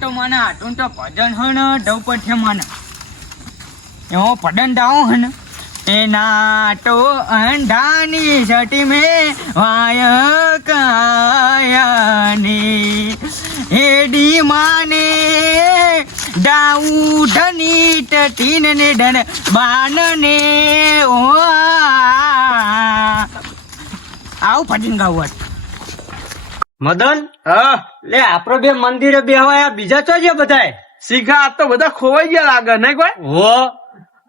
તો મને આટલું તો ભજન હે ને ડવ પર છે મને એવો ભજન દાવો હે ને એના તો અંધાની સટી મેં વાય કાયાની હેડી માને દાઉધની ટટીન ને ડન બાનને ઓ આવું ભજન ગાવું મદન હા લે આપડે બે મંદિરે બેહવાયા બીજા ચો છે બધાય શીખા આ તો બધા ખોવાઈ ગયા લાગે ને કોઈ હો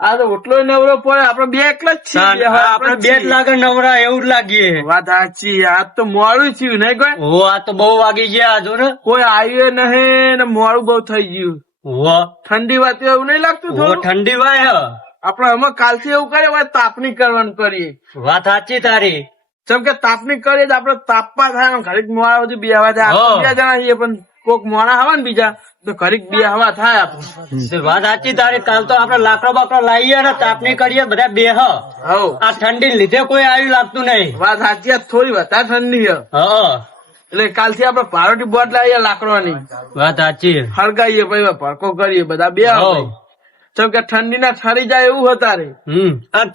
આ તો ઓટલો નવરો પડે આપડે બે એકલા જ છીએ આપડે બે જ લાગે નવરા એવું જ લાગીએ વાત સાચી આ તો મોડું થયું ને કોઈ હો આ તો બહુ વાગી ગયા જો ને કોઈ આવ્યું નહીં ને મોડું બહુ થઈ ગયું હો ઠંડી વાત એવું નહીં લાગતું હો થોડું ઠંડી વાય આપડે અમે કાલથી એવું કરીએ હવે તાપણી કરવાનું કરીએ વાત સાચી તારી જેમ કે તાપણી કરીએ તો આપડે તાપવા થાય ને ઘડીક મોડા બધું બે હવા થાય આપણે બે જણા છીએ પણ કોક મોડા હવા ને બીજા તો ઘડીક બે હવા થાય આપડે વાત સાચી તારી કાલ તો આપડે લાકડો બાકડો લાવીએ ને તાપણી કરીએ બધા બેહ હવ આ ઠંડી લીધે કોઈ આવ્યું લાગતું નહીં વાત સાચી થોડી વધારે ઠંડી છે હા એટલે કાલથી આપડે પારોટી બોટ લાવીએ લાકડોની વાત સાચી હળગાઈએ પછી ભડકો કરીએ બધા બે જેમ કે ઠંડી ના ઠરી જાય એવું હતા રે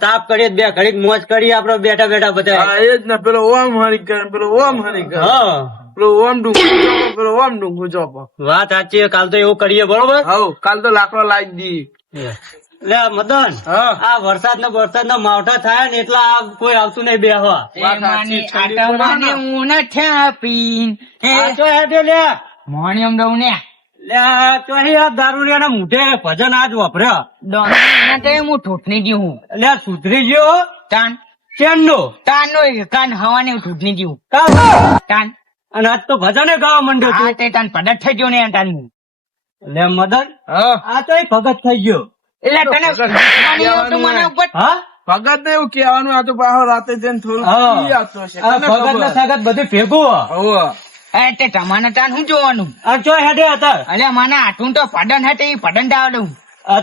તાપ કરીએ બે ઘડીક મોજ કરીએ આપડે બેઠા બેઠા બધા હા એ જ ને પેલો ઓમ હરી કરે પેલો ઓમ હરી કરે હા પેલો ઓમ ડુંગું પેલો ઓમ ડુંગું ચોપો વાત સાચી કાલ તો એવું કરીએ બરોબર હવ કાલ તો લાકડો લાવી દઈએ લે મદન હા આ વરસાદ ના માવઠા થાય ને એટલે આ કોઈ આવતું નહીં બેહવા મોણિયમ દઉં ને દારૂડિયા ના મૂઠે ભજન આજ વાપર્યા હું ઠૂઠની જીવું લે સુધરી ગયો તાન ચેન નો તાન નો કાન હવાને ઠૂઠની જીવું તાન અને આજ તો ભજને ગાવા માંડ્યો હા તે તાન પદત થઈ ગયો ને તાન લે મદન હા આ તો ભગત થઈ ગયો એટલે તને મને ઉપર હા ભગત ને એવું કેવાનું આ તો પાછો રાતે જઈને થોડું પી આવતો હશે. આ તને ભગત ને ખબર. સાગત બધું ભેગું હોવે. તે તમારે તાન શું જોવાનું આ ચો હેડે હતા અલે મને આટલું તો પદન હે તે પદન દાવડું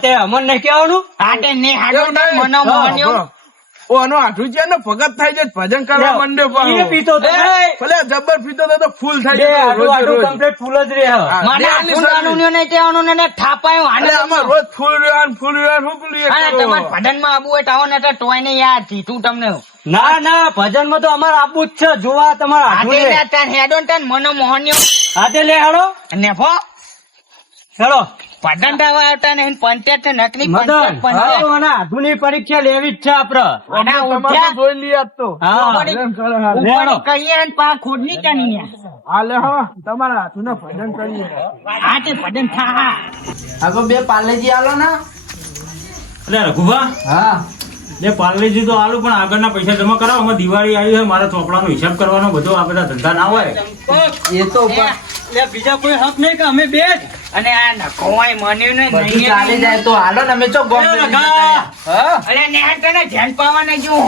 તે અમન ને કેવાનું હા તે ને હાડો એવું નહીં. મનો મોહન્યો હા. ઓ આનો આઠું છે ને ભગત થાય છે ભજન કરવા માંડ્યો એ પાછો. પીતો તો ભલે જબર પીતો તો ફૂલ થાય બે છે આટલું રોજે આટલું રોજ. કમ્પ્લીટ ફૂલ જ રહે હા. મને બે આટલું આની દાનું સાથે. નહીં કહેવાનું ને થાપાયું અરે આમાં રોજ ફૂલ રહ્યો શું પેલું એ અને કરો? તમારે પદન માં આબુ હોય તો આવો ને તો ટોય ને યાદ જીતું તમને ના ના ભજન માં તો અમારે આપવું જ છે જોવા તમારા હાથું હાથે લે. ના તાન હેડો ને તાન મનો મોહન્યો હાથે લે હાડો નેફો હેડો પદન દાવા આવતા ને પંચાયત છે નકલી મદન પંચાયત હા, અને આધુનિક પરીક્ષા લેવી જ છે આપડે અને તમારે ઉઠ્યા તો જોઈ લઈએ આજ તો. હા ભજન કરે હાલ. લેડો. કહીએ ને પા ખોડ નહીં તાની હાલે હા તમારા હાથું ભજન કરીએ. હા તે પદન થા હા આગો બે પાર્લેજી આલો ને એટલે રઘુભા હા ને પાર્લેજી તો આલું પણ આગળના પૈસા જમા કરાવો અમારે દિવાળી આવી છે મારા ચોપડાનો હિસાબ કરવાનો બધો આ બધા ધંધા ના હોય એ તો લે બીજા કોઈ હક નહીં કે અમે બે જ અને આ નખોવાય માન્યું ને બધું નહીં ચાલી જાય તો હાલો ને અમે ચો ગોમ એ કરી લગા. દીધા. હા અલે નેહાર તને ધ્યાન પાવા ને જો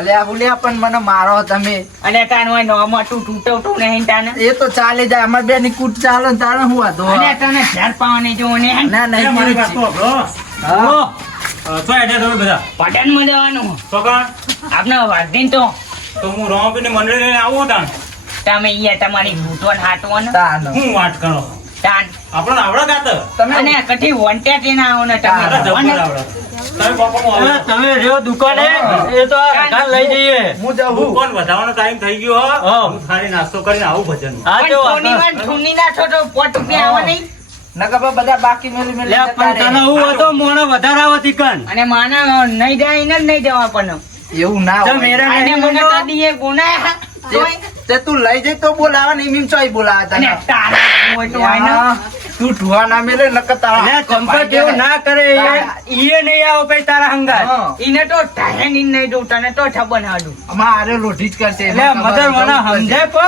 અલે આ બોલ્યા પણ મને મારો તમે અને તાન હોય નોમાં તું તૂટવતું નહીં તાને એ તો ચાલી જાય અમાર બે ની કૂટ ચાલો ને તારે હું વાંધો અને તને ધ્યાન પાવા ને જો ને ના એ નહીં મારી કીધું વાત તો સાંભળો. હા. તો હેડ્યા તમે બધા પદન માં જવાનું તો કાં? આપણે વાગીન તો તો હું રોમાપીને મંડળી લઈને આવું તાણ તમે અહીંયા તમારી ઘૂંટવણ હાટવાનું તાનો. હું વાત કરો તાન આપણને આવડે ગાતર તમે અને કઠી વોન્ટેડ એને આવો ને અરે તમે જબર આવડે તમે બાપામાં હવે આવડે. તમે રહ્યો દુકાને એ તો આ રખાને લઈ જઈએ હું જાઉં હું કોણ વધારવાનો ટાઈમ થઈ ગયો હો. હા. હું થાળી નાસ્તો કરીને આવું ભજન આ પણ જો થોડી વાર ઠૂની નાખો તો પોટ રૂપિયા આવો નહીં નકર બા બધા બાકી મેલી લે મેલી જતા પણ તને રહે. હું હતો મોણો વધારે આવતી કન અને માના નહીં જાય ને જ નહીં જવા પણ એવું ના તો હોય. મેરા અને નહીં મને બોલો. કદી એ ગુના તે તું લઈ જઈ તો બોલાવા ને એમ ચોય બોલાવા અને તને તારા હોય તો હોય ને. તું ઢુવા ના મેલે નકર તારા લે ચંપત એવું ના કરે ઈએ નહીં આવો ભાઈ તારા હંગાત હા. ઈને તો ટાઈમ ઈને નહીં દઉં તને તો છબન હાડું અમારે આરે લોઢી જ કરશે એટલે મદર મને સમજાય પગ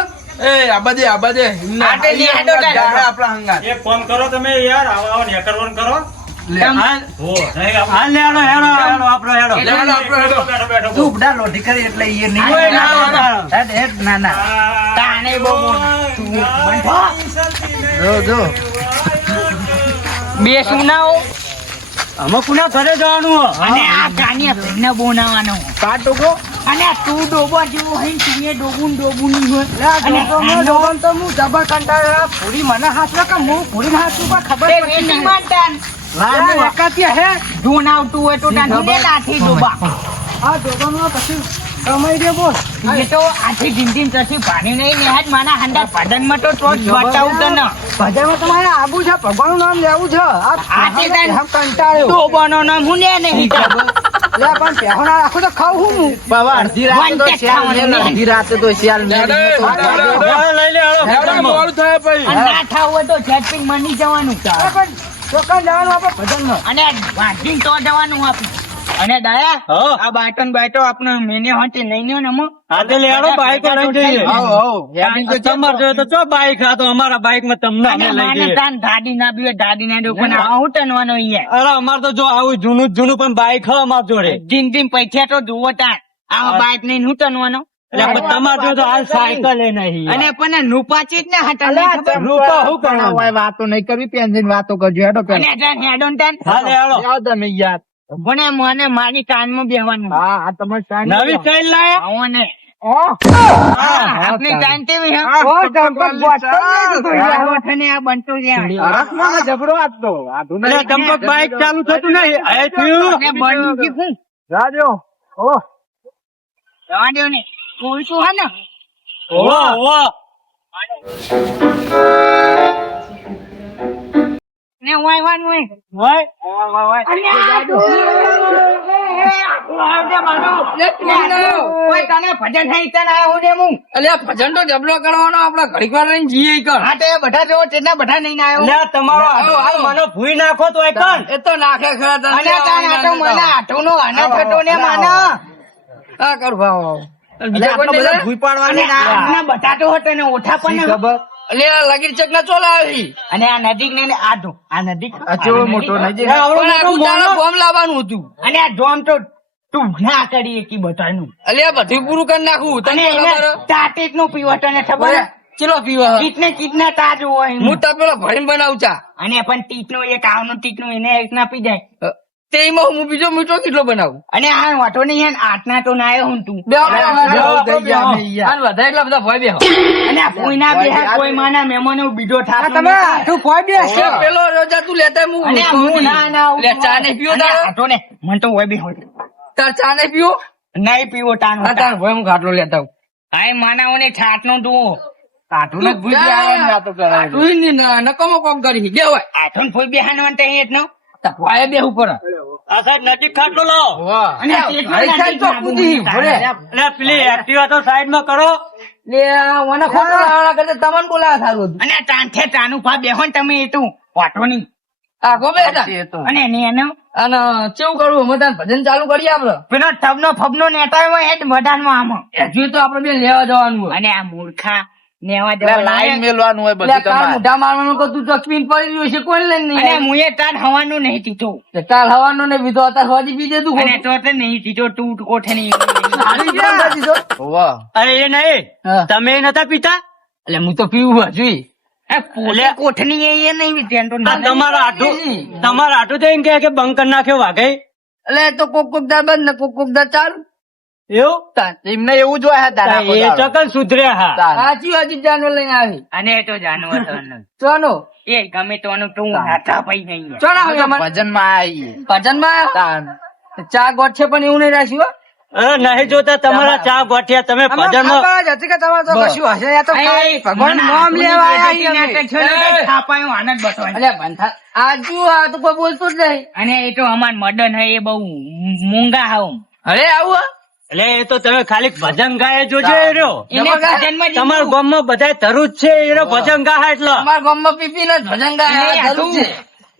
એ આબાજે આટે લઈ આડો તારે. આપડા હંગાત એક ફોન કરો તમે યાર આવા નેકરવાનું કરો હાલ હો નહીં આવું. હાલ લે હેડો હેડો હેડો આપણો હેડો લે, હેડો, આપણો હેડો. બેઠો, બેઠો, તું બધા લોઢી કરી એટલે ઈ નહીં કોઈ ના આવે. હેડ, હેડ, ના ના તાણે બહુ જો જો બે સુનાઓ અમે પુના ઘરે જવાનું હો. અને આ કાનિયા ભાઈને બોલાવાનો કાટો કો અને તું ડોબો જેવો હોય ને તું એ ડોબું ડોબું નહીં હોય અને તો હું જબર કંટાળેલા પૂરી મને હાચવા કે હું પૂરી હાચું પણ ખબર તે પડતી વેચી નહીં. માંડતા લાવું એકાતી હે ધૂન આવતું હોય તો તાન ને લાઠી ડોબા આ જોગણમાં પછી કમાઈ દે બોલ એ તો આથી જિંદગી પછી પાણી નહીં ને આજ માના હંડા પદનમાં તો તો જ બતાવું તને ભજનમાં તમારે આબુ છે ભગવાનનું નામ લેવું છે આ તે કાંઈ હમ કંટાળ્યો ડોબાનો નામ હું ને નહીં તા લે પણ પહેલા રાખો તો ખાવું હું બાબા અડધી રાતે તો શિયાળ મેલે, અડધી રાતે તો શિયાળ મેલે. લઈ લે હાલો. મોડું થાય પછી અને ના થાવ હોય તો ઝટપીને મની જવાનું પણ ચોક્કસ જવાનું આપણે ભજનમાં અને વાંચીને તો જવાનું આપણે અને દયા હા. આ બાટન બાટો આપણે મેને હોતે નહીં ને અમો હા તે લે હાલો, બાઈક લઈ જઈએ. તમારે જોઈએ તો ચો બાઈક આ તો અમારા બાઈક માં તમને અમે લઈ જઈએ. દાદી ના બીવે દાદી ના ડોકો ના આવું ટનવાનો અહીંયા અરે અમારે તો જો આવું જૂનું જ જૂનું પણ બાઈક હ અમાર જોડે. જીન જીન પૈસા તો જુઓ તાર આવા બાઈક નહીં હું ટનવાનો એટલે તમારે જો તો હાલ સાયકલ એ નહીં. અને પણ નુપાચી જ ને હટા રૂપા હું કરવાનું? હોય વાતો નહીં કરવી, પેન્સિલ વાતો કરજો. હેડો પેલા. અને જાન હેડોન તાન હા લે હાલો. જાઓ તમે યાર. પણ મને મારી કાનમાં બેહવાનું હા તમારે ટાઈમ નવી સ્ટાઈલ લાયા? આવો ને હા. આપણી ટાઈમ કેવી હે ઓ ચંપક બોટલ આવો થને આ બનતો છે અરસમાં જબરો આપતો આધું એટલે ચંપક બાઈક ચાલુ થતું નહીં. એ થયું. અને બની ગયું રાજો ઓ જવા દ્યો ને કોઈ શું હે ને ઓવો, ઓવો. ને વાયવાનું હોય હોય? કોઈ તને ભજન થઈ તને આવું ને હું અલ્યા ભજન તો ડબલો કરવાનો આપડે ઘડીક વાર રહીને જઈએ કર હા તો એ બધા જેવો તેના બધા નહીં આવ્યો લે તમારો આટો હાલ મને ભૂઈ નાખો તો એ કર. એ તો નાખે ખરા તને અને તાન આટો મને આટોનો આના થતો ને માના આ કર ભાવ એટલે આટલો બધો ભૂઈ અને પાડવાની ના. આના બટાટો હતો ને ઓઠા પણ ખબર અલ્યા લગીર ચક ના ચોલા આવી અને આ નજીક ને આધો આ નજીક આ ચેવો મોટો નહીં લે આવડો પણ મોટો આ કુતારા મોનો. બોમ્બ લાવવાનું હતું અને આ જોમ તો તું ના કરી એકી બધાનું અલ્યા બધું પૂરું કરી નાખું અને તને એને ખબર તાટીક નું પીવટો ને ખબર હે? ચલો પીવા કીટને કીટના તાજ હોય એમ. હું તપેલો ભરીને બનાવું ચા અને પણ ટીટ નો એક આવનું ટીટ નું એને એક ના પી જાય તેમાં હું બીજો મીઠો કેટલો બનાવું અને આ વાટો નહીં હે ને આટના તો ના આવ્યો હું તું બે થઈ ગયા અમે યાર. બધા એટલા બધા ભય બે અને આ કોઈના બેહા કોઈ માના મહેમાનો બીજો થાક તમે તું ફોઈ બે પેલો રોજા તું લેતા હું અને આ હું ના લે ચા નહીં પીવો તારે આટો ને મન તો હોય બી હોય તાર ચા નહીં પીવો નહીં પીવો તાન હા તાર ભય હું ખાટલો લેતા હું હાય માનાઓને ઠાટ નો તું કાઠું ને ભૂઈ આવવાની વાતો કરાવે. તું નકમો કોમ કરી બે હોય આઠો ને ફૂલ બેહાનો અંતે અહીં જ નો ભય બે ઉપર આ સાઈડ નજીક ખાટલો લાવો. અને આ પેટનો નાટી તો કૂદી ભરે લે પેલી એક્ટિવા તો સાઈડ માં કરો. લે મને ખોટો લાવવા કરતા તમને બોલાવા સારું હતું અને આ તાંઠે તાનું ભા બેહો ને તમે એ તું વાટો નહીં આ ગોબે હતા એ તો અને એનો અને કેવું કરવું અમે તાર ભજન ચાલુ કરીએ આપડે પેલો થબનો ફબનો નેતા હોય એ જ બધામાં આમાં હજુ તો આપડે બે લેવા જવાનું હોય અને આ મૂર્ખા નેવા એટલે જવાનું લાઈન મેલવાનું હોય એટલે બધું તાર તમારે. મોઢા મારવાનું કે તું ચકમીન પડી રહ્યું છે કોઈ લઈને નહીં અને આવી. મુએ તાર હવાનું નહીં તીધો તે કાલ હવાનું ને બીજો અત્યારે હોજી પી દે તું અને તો તે નહીં તીધો તું કોઠે નહીં હારી ગયા. હોવે. અરે એ નહીં હા. તમે નતા પીતા? એટલે હું તો પીવું હજુ પોતે કોઠની એ નહીં ધ્યાન તો આ ના તમારા આટું થઈને કે બંધ કરી નાખ્યો વાઘે એટલે તો કોક દાર બંધ ને કોક દાર ચાલુ એવું? એમને એવું જ હોય હે તારા એ બધા. ચકલ સુધર્યા હા. તાર. સાચી હજી જાનવર લઈને આવી અને એ તો જાનવર તો ન. ચોનો એ ગમે તો તું હાથા પઈ નહીં ચોના આવે અમારે ભજનમાં આવીએ. ભજન માં તાર. ચા ગોઠ છે પણ એવું નહીં રાખ્યું હો. અરે નહીં જોતા તમારા ચા ગોઠિયા તમે ભજનમાં અલ્યા બંધા આજુ આ તો કોઈ બોલતું જ નહીં અને એ તો અમાર મદન હે એ બહુ મૂંગા હાવ અરે આવું એટલે એ તો તમે ખાલી ભજન ગાય જોજો એ રહ્યો. એને ભજનમાં જ તમારા ગામમાં બધા તરું જ છે એનો ભજન ગાય એટલે અમારા ગામમાં પીપી ને ભજન ગાય અરે જરૂર છે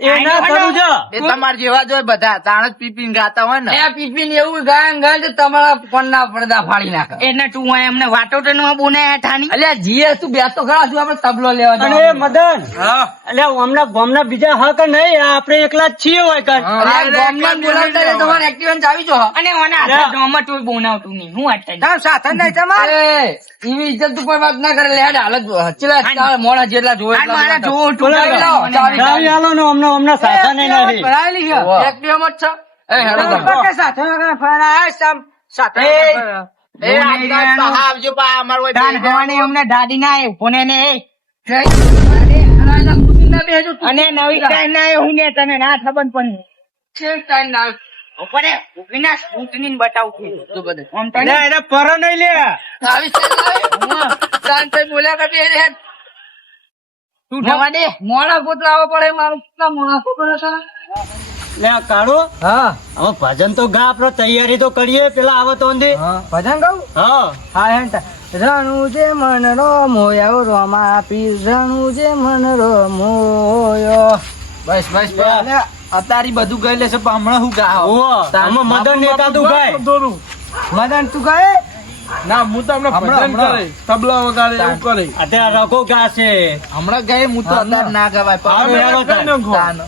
એ ના તરું છે. એ તમારા જેવા જ હોય બધા તાણ જ પીપીને ગાતા હોય ને. એ પીપી ને એવું ગાય ગાય તો તમારા કોણના પડદા ફાડી નાખે એને તું આ એમને વાતો તો ન બોનાયા થાની અલ્યા જીએ તું બેસ તો ખરા છું આપણે તબલો લેવા અને એ મદન એટલે હમણાં ગામના બીજા હક નહીં આ આપણે એકલા જ છીએ હોય કર. ગામમાં બોલાવતા એટલે તમારે એક્ટિવા ચાવી જો અને ઓના હાથે જોમાં તું બોનાવતું નહીં હું વાત એવી ઇજ્જત તું કોઈ વાત ના કરે લે હાલત ચલા તારા મોણા જેટલા જોવે મારા જો તું બોલો, ચાવી લાવો, ચાવી ચાવી આલો ને હમણાં સાધન નહીં. ભરાયેલી છે વાહ. એક્ટિવામાં જ છે એ હેડો તમે. એ આજના જ પાહા આવજો પા અમાર કોઈ તાન હવાની અમને દાદી ના આવ્યો કોને ને અને નવી ટાઈમ ના આવ્યો હું ને તને ના ખબર પણ ઉપરે વિનાશ ઊંટની ને બતાવું છું આમ તને એને પર નહીં લે તું જવા દે મોડા ગોતલાવો પડે મારું કેટલા મોડા ખબર છે લે આ કાળો હા હવે ભજન તો ગા આપડે તૈયારી તો કરીએ પેલા આવો તો અંદે ભજન ગાઉં હા હા હેંટા રણુ જે મન રો મોયો રોમા પીર રણુ જે મન રો મોયો બસ બસ અત્યારે બધું ગઈ લેશે પણ હમણાં હું ગા ઓવો આમાં મદન ને એકાદું ગાય મદન તું ગાય ના હું તો હમણાં ભજન કરે તબલા વગાડે એવું કરે અત્યારે રઘો ગાશે હમણાં ગાય હું તો અત્યારે ના ગવાય હારું, હેડો તાન.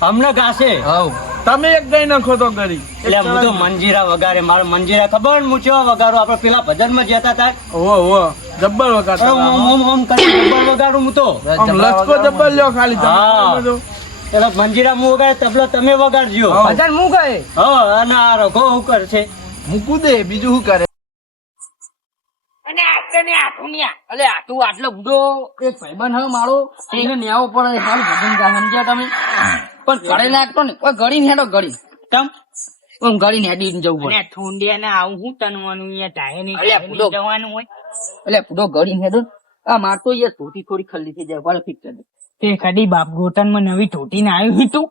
હમણાં ગાશે તમે એક ગઈ નાખો તો કરી એટલે હું તો મંજીરા વગાડે મારો મંજીરા ખબર હું ચેવા વગાડું આપડે પેલા ભજન માં જતા હતા ઓ જબ્બર વગાડતા ઓમ કરી ડબલ વગાડું હું તો આમ લચકો જબ્બર લ્યો ખાલી તમે હા. બધું. એટલે મંજીરા હું વગાડે તબલો તમે વગાડજો ભજન હું ગાય હા અને આ રઘો શું કરશે મૂકું દે બીજું શું કરે અને આટલે આટલું ને અલે આટલું આટલો બુડો એક ભાઈબંધ હવે મારો એને ન્યાવો પડે હાલ ભજન ગાય સમજ્યા તમે પણ ઘરે નાખતો ને કોઈ ગળી ને હેડો ગળી તમ પણ ગળી ને હેડી જવું પડે ઠુંડિયા ને આવું હું તનવાનું અહીંયા ટાયે નહીં જવાનું હોય એટલે પૂરો ગળી ને હેડો આ માર તો યાર ધોતી થોડી ખલ્લી થઈ જાય ભલે ફિક્સ કરી તે કદી બાપ ગોટન માં નવી ધોતી ને આવ્યું તું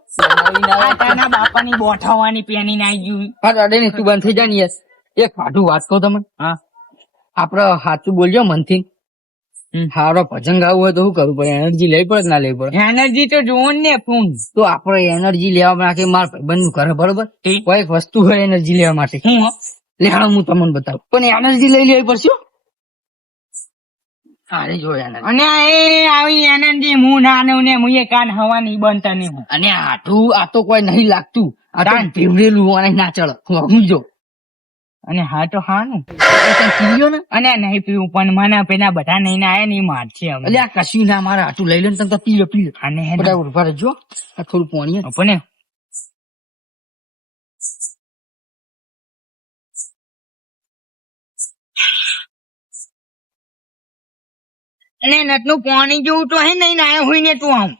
તાના બાપાની બોઠાવાની પેની ને આવી ગયું હા અડે ને તું બંધ થઈ જાય ને યસ એક ફાટું વાત કહું તમને હા આપડે સાચું બોલજો મનથી હારો ભજન ગાવું હોય તો શું કરવું પડે એનર્જી લેવી પડે કે ના લેવી પડે એનર્જી તો જોવો ને ફોન તો આપડે એનર્જી લેવા માટે માર ભાઈબંધ નું કરે બરોબર કોઈ એક વસ્તુ હોય એનર્જી લેવા માટે લેહાડો હું તમને બતાવું પણ એનર્જી લઈ લેવી પડશે અરે જો અને એ આવી એનર્જી હું નાનો ને હું એ કાન હવા નહીં બનતા નહીં હું અને આઠું આ તો કોઈ નહીં લાગતું આ ભીવડેલું અને ના ચડો હું જો અને હા તો હા ને પીયો ને અને નહીં પીવું પણ મને પેલા બધા નહીં ના આયા ને માર છે એટલે આ કશું ના મારે આટલું લઈ લે ને તમે પીલો પીલો અને બધા ઉભા રહેજો આ થોડું પાણી પણ અને નટનું પાણી જેવું તો હે નહીં ના હોય ને તું આમ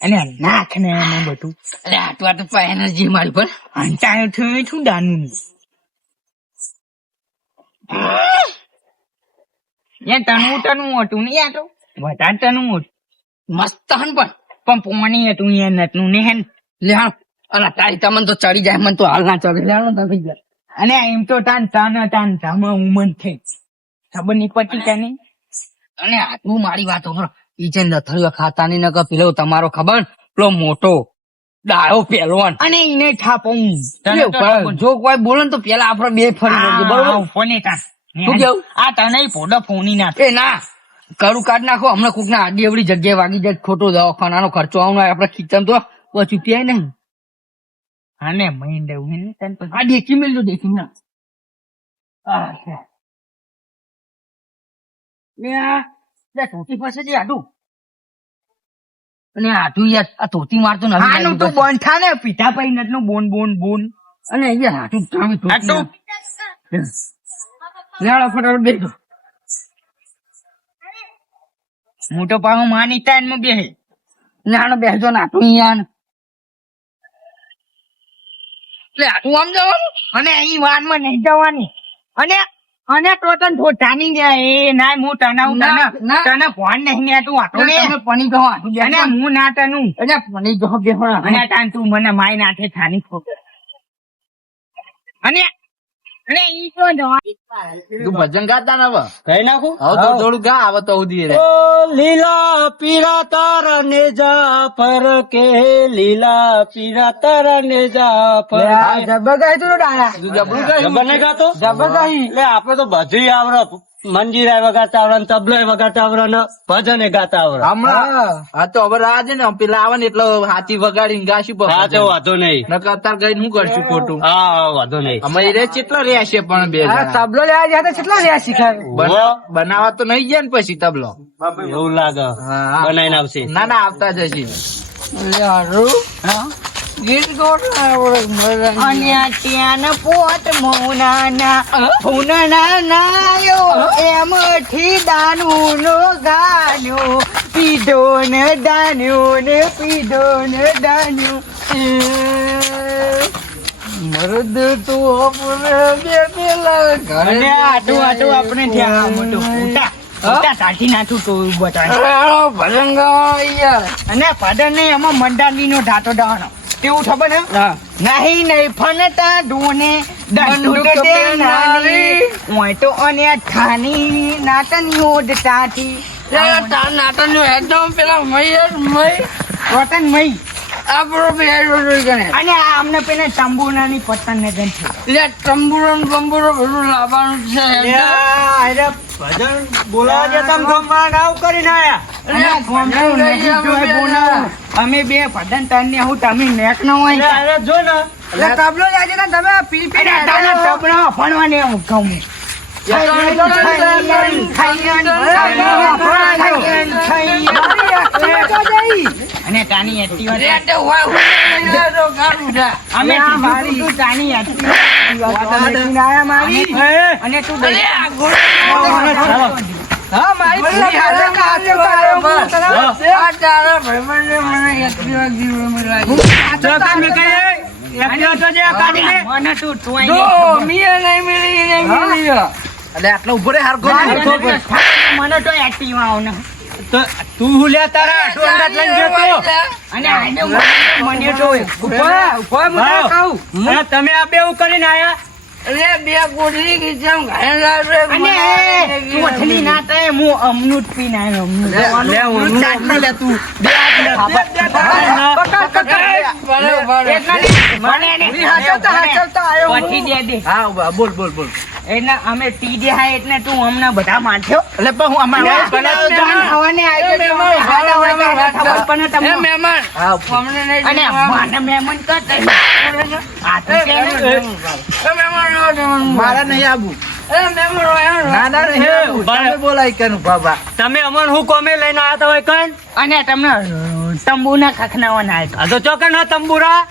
અને નાખ ને બધું અરે આટલું એનર્જી મારી પર અંચાયું થયું છું દાનું તનું હતું ને યાર વધારે તનું મોટું મસ્ત હન પણ પોણી હતું નટનું ને હેન લે અલા તારી તમને તો ચડી જાય મને તો હાલ ના ચડે લે અને એમ તો તાન ઉમન થઈ ખબર નહીં પતી તને અને આટલું મારી વાતો કરો ઈ જે નથળીઓ ખાતા ની નકર પેલો તમારો ખબર પેલો મોટો ડાળો પહેલવાન અને એને થાપું જો કોઈ બોલે ને તો પેલા આપડે બે ફરી વળીએ બરોબર ફોને તા શું કેવું આ તને ફોટો ફોની ના એ ના કરું કાઢ નાખો હમણાં કોક ના આડી એવડી જગ્યાએ વાગી જાય ખોટો દવાખાનાનો ખર્ચો આવવાનો આપડે ખીચમ તો પછી પીએ નહીં આને મહિન દેવું આ દેખી મેળજો દેખી ના ધોતી પાસે જ આટું અને આટું યાર આ ધોતી મારતો નથી તું બંધા ને પીઠા પાઈ નટનું બોન બોન બોન અને યાર આટું લેડો ફટાફટ બેસો મોટો પાછો માની ટાઈમ માં બેસે નાનો બેસજો ને આટું યાર એટલે આટું આમ જવાનું અને અહીં વાન માં નહીં જવાની અને અને તો તને ઢોટાની જાય એ ના હું તનાવું તને ફોન નહીં ને તું આટો ને પની કહો અને હું ના તનું અને પની કહો બે અને તાન તું મને માય નાથે થાની ખો અને અને ઈ તો તું ભજન ગાતા ને હવે કઈ નાખું હવે તો થોડું ગા આવે તો ઉધી રે ઓ લીલા પીરા તારા ને જાફર કે લીલા પીરા તારા ને જાફર જબર ગાય તું ડાયા જબરું ગાયું જબર નહીં ગાતો જબર ગાય એટલે આપડે તો બધું આવડે મંજીરા વગાડતા આવડે તબલો વગાડતા આવડે ને ભજને ગાતા આવડે હમણાં હા તો હવે રાહ છે ને પેલા આવે ને એટલે હાથી વગાડીને ગાશું હા તો વાંધો નહીં નકર અત્યારે ગઈ શું કરશું ખોટું હા વાંધો નહીં અમે રે કેટલો રહ્યા છે પણ બે જણા. તબલો લેવા ગયા તો કેટલા રહ્યા શીખાય બનાવવા તો નહીં ગયા ને પછી તબલો એવું લાગે હા. બનાવીને આવશે ના ના આવતા જશે હા ગીત ગોઠવા અને ત્યાં પોટ મોનાના ફૂનના નાયો એમથી દાનુનો ગાન્યો પીધો ને દાન્યો ને પીધો ને દાન્યો મરદ તો આપણે બેઠેલા ઘરે અને આટું આપણે ત્યાં મોટું ઉટા કાઢી નાખું તો બતાવે ભજન ગાવા યાર અને પાડર ને એમાં મંડાલી નો ઢાટો ડાવાનો તેવું ખબર ને નહીં ફનતા ડોને દંડુક દે નારી ઓય તો અને ઠાની નાટની ઓડ તાથી નાટન નું એકદમ પેલા રોટન મઈ આપણો બે ગણે અને આ અમને પેલા તંબુરાની પતંગ ને ગન છે એટલે તંબુરો ને બંબુરો બધું લાવવાનું છે ભજન બોલાવા જે તમે ગમવા ગાવ કરીને આયા અને ગોમડું નહીં જોઈ બોલાવું. અમે બે ભજન તને હું તમે નેક ન હોય અરે જો ને એટલે તબલો લાગે ને તમે પી પી અને તને ટપડા ભણવાને હું કહું અને તાની એક્ટિવા રેટે હોય અમે મારી તું તાની એક્ટિવા મારી અને તું અરે આ ગોળ હા મારી પૂરી હાલત કાચે પાડ્યો બસ આ તારા ભાઈબંધને મને એક્ટિવા જીવો મિલાવી મને તું તું જો મીએ નહીં મિલી એટલે આટલો ઉભો રે હારકો મને તો એક્ટિવા આવ ને તો તું હુલ્યા તારા આટલું અંદાજ લઈને જતો અને આને મને તો અને તમે આ બેવું કરીને આયા અરે બે ગોઠલી કિચમ ઘરે લાવે અને તું અઠલી ના થાય હું અમૃત પીને આવ્યો લે તું હા બોલ બોલ બોલ એટલે અમે ટી દે હા એટલે તું અમને બધા માથ્યો એટલે પણ હું અમારે ખાવાને આવ્યો મહેમાન હા અમને નહીં અને મને મહેમાન કરતા મારા નહીં આવું મહેમાન ના ના નહીં આવું. તમે બોલાય કેનું બાબા તમે અમન હું કોમે લઈને આયા તા હોય કણ અને તમને તંબુના ખખનાવાના આવ્યો આ તો ચોકન ના તંબુરા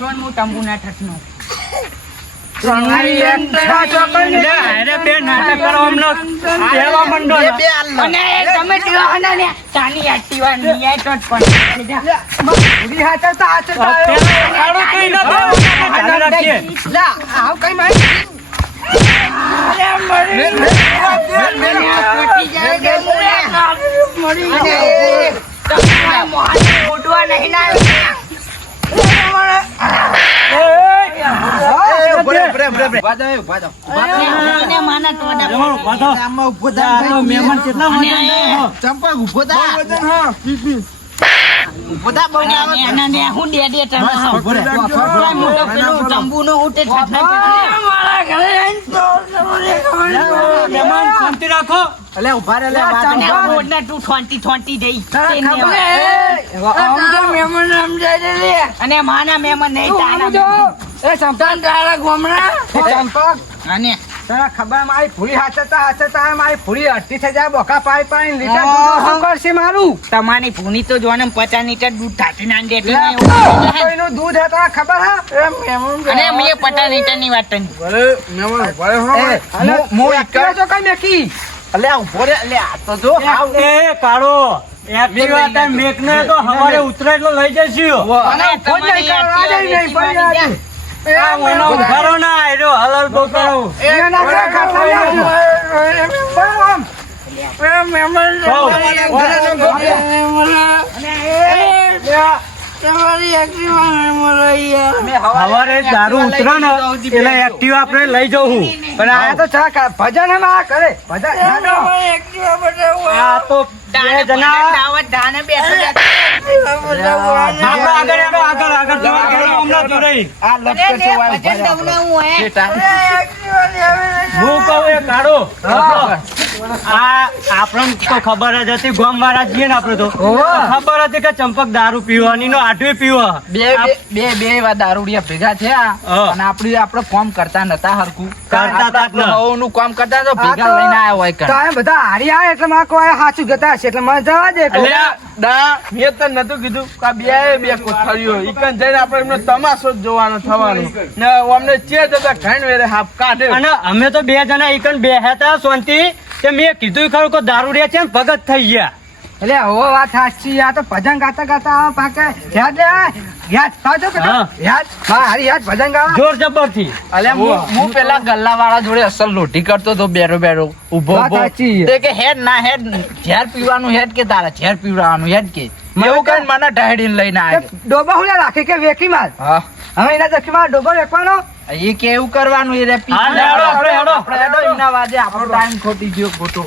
હું તંબુના ઠકનો અરે બે નાટક કરો અમનો પહેલા મંડો બે બે આલ લો. અને તમે જોવાના ને તાની એક્ટિવા નિયાય તો જ ખાડો કઈ ન ધ્યાન રાખીએ મોટવા નહીં ના ઉભો રે, ઉભો રે, ઉભો રે. ઉભા જાઓ, ઉભા જાઓ. માના ટોડા બાધો આમાં ઉભો થા. આ તો મહેમાન કેટલા વજન હો ચંપક ઉભો થા. ઉભો થા, બહુ ના આવે. હું દે તમે ઉભો રે. મોટો પેલું તંબુનો ઉઠે મહેમાન શાંતિ રાખો અલે ઉભા રે, અલે વાત ઉભા રે. તું થોંટી દઈ અને માના મહેમાન નહીં તારા ગોમડા અને તને ખબર મારી ભૂરી હાચતા મારી ભૂરી અડધી થઈ જાય બોકા પાઈ પાઈ લીટર દૂધ શું કરશે મારું તમારી ભૂની તો જોને 50 લીટર દૂધ ઠાકી ના દે કોઈનું દૂધ હે તને ખબર હે અને મેં 50 લીટર ની વાત કરી મો એકલો તો કઈ મેકી અલે ઉભો રે, અલે આ તો જો હાવ. એ કાળો એક્ટિવા તા મેકને તો હવારે ઉતરે એટલો લઈ જઈશું અને ફોન નહીં કરવા દે નહીં પડી આજે આ ઓનો ઉઘારો ના આયરો હલાલ બહુ કરો એના ખાટલા હવારે દારૂ ઉતરે ને એટલે એક્ટિવા આપણે લઈ જવું પણ આ તો ચા ભજન હે માં કરે ભજન આ તો બે જણા દાવત દાને બેસો આપણે આગળ એનો આગળ જવા કે હમણાં જોડે આ લપકે છો વાય ભજન દવના હું હે બેટા. હું કહું એ કાઢો આ આપણને તો ખબર જ હતી ગોમ વાળા છીએ ને આપડે તો ખબર હતી કે ચંપક દારૂ પીવાની નો આઠવી પીવા બે એવા દારૂડિયા ભેગા થયા હા. અને આપણે કામ કરતા નતા હરખું કરતા તા જ ન. નું કામ કરતા તો ભેગા લઈને આયા હોય કણ. તમે બધા હારી આવે એટલે મારે કોઈ સાચું જતા હશે એટલે મને જવા દે અલ્યા, દા, મેં તને નતું કીધું કે આ બે કોઠારીઓ ઈકન જઈને આપણે એમનો તમાશો જ જોવાનો થવાનો ને અમને ચે જતા ઘણ વેરે હાફ કાઢે અને અમે તો બે જણા એકન બેહ્યા હતા શાંતિ તે મેં કીધું ખરું કે દારૂ રે છે ને ભગત થઈ ગયા. એટલે હવે વાત સાચી આ તો ભજન ગાતા ગાતા આવા પાકે યાદ લે યાદ પાછો કે હા. યાદ હા હારી યાદ ભજન ગાવા જોર જબર થી. અલ્યા હું પેલા ગલ્લા વાળા જોડે અસલ લોટી કરતો તો બેરો ઉભો વાત સાચી છે. તે કે હેડ ના હેડ ઝેર પીવાનું હેડ કે તારા ઝેર પીવડાવવાનું હેડ કે એવું કઈ મને ઢહેડીને લઈને આવ્યો. ડોબા હું રાખે કે વેકી માર હા હવે એના દક્ષિણમાં ડોબો વેકવાનો એ કેવું કરવાનું એ રે હા, લે, હેડો, આપણે હેડો. આપણે હેડો એના વાદે આપણો ટાઈમ ખોટી ગયો ખોટો